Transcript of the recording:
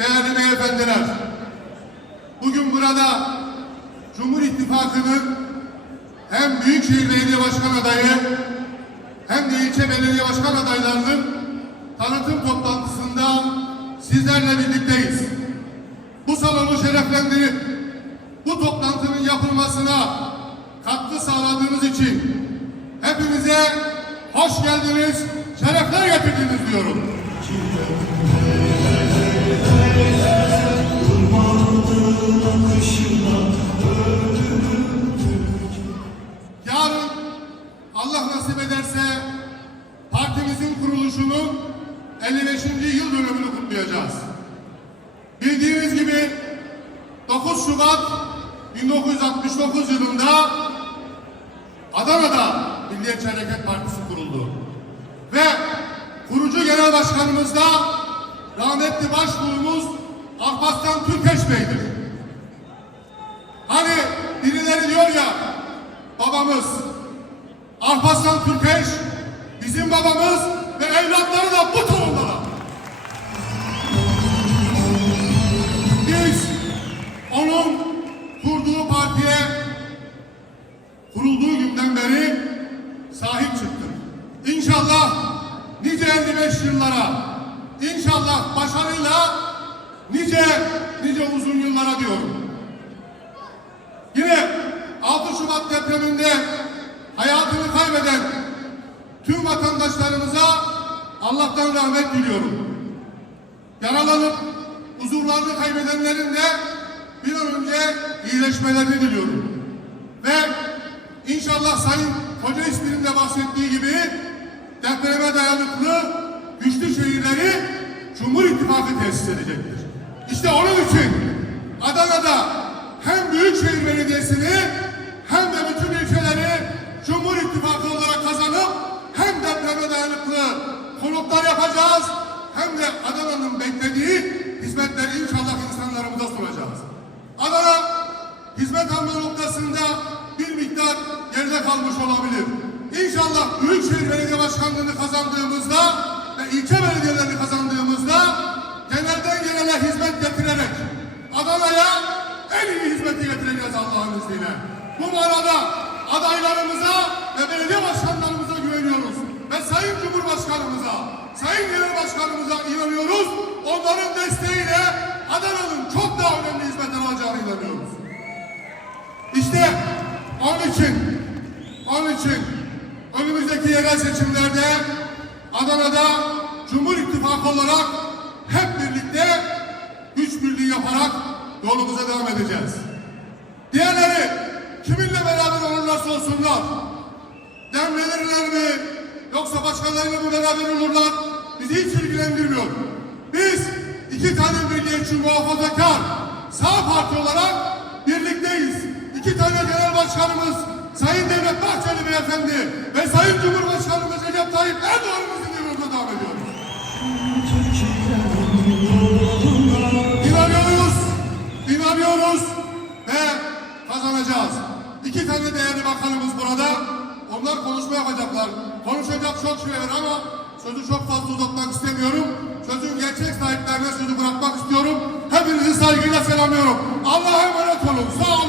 değerli beyefendiler, bugün burada Cumhur İttifakı'nın hem Büyükşehir Belediye Başkan adayı hem de ilçe belediye başkan adaylarının tanıtım toplantısında sizlerle birlikteyiz. Bu salonu şereflendirip bu toplantının yapılmasına katkı sağladığınız için hepinize hoş geldiniz, şerefler getirdiniz diyorum. 55. yıl dönümünü kutlayacağız. Bildiğiniz gibi 9 Şubat 1969 yılında Adana'da Milliyetçi Hareket Partisi kuruldu. Ve kurucu genel başkanımız da rahmetli başbuğumuz Alparslan Türkeş Bey'dir. Hani birileri diyor ya babamız Alparslan Türkeş bizim babamız ve evlatları yıllara, inşallah başarıyla nice nice uzun yıllara diyorum. Yine 6 Şubat depreminde hayatını kaybeden tüm vatandaşlarımıza Allah'tan rahmet diliyorum. Yaralanıp huzurlarını kaybedenlerin de bir an önce iyileşmelerini diliyorum. Ve inşallah Sayın Hoca isminin de bahsettiği gibi depreme dayanıklı güçlü şehirleri Cumhur İttifakı tesis edecektir. İşte onun için Adana'da hem Büyükşehir Belediyesi'ni hem de bütün ilçeleri Cumhur İttifakı olarak kazanıp hem depreme dayanıklı konutlar yapacağız hem de Adana'nın beklediği hizmetleri inşallah insanlarımıza sunacağız. Adana hizmet alma noktasında bir miktar geride kalmış olabilir. İnşallah Büyükşehir Belediye Başkanlığı'nı kazandığımızda ve ilçe belediyelerini kazandığımızda genelden genele hizmet getirerek Adana'ya en iyi hizmeti getireceğiz Allah'ın izniyle. Bu manada adaylarımıza ve belediye başkanlarımıza güveniyoruz. Ve Sayın Cumhurbaşkanımıza, Sayın Genel Başkanımıza inanıyoruz. Onların desteğiyle Adana'nın çok daha önemli hizmetler alacağına inanıyoruz. İşte onun için, onun için önümüzdeki yerel seçimlerde Adana'da Cumhur İttifakı olarak hep birlikte güç birliği yaparak yolumuza devam edeceğiz. Diğerleri kiminle beraber olurlarsa olsunlar, demlenirler mi yoksa başkalarıyla mı beraber olurlar bizi hiç ilgilendirmiyor. Biz iki tane milliyetçi muhafazakar sağ parti olarak birlikteyiz. İki tane genel başkanımız Sayın Devlet Bahçeli Beyefendi ve Sayın Cumhurbaşkanımız Recep Tayyip Erdoğan'ımızın yolunda devam ediyoruz. İnanıyoruz, inanıyoruz ve kazanacağız. İki tane değerli bakanımız burada. Onlar konuşma yapacaklar. Konuşacak çok şey var ama sözü çok fazla uzatmak istemiyorum. Sözün gerçek sahiplerine sözü bırakmak istiyorum. Hepinizi saygıyla selamlıyorum. Allah'a emanet olun. Sağ olun.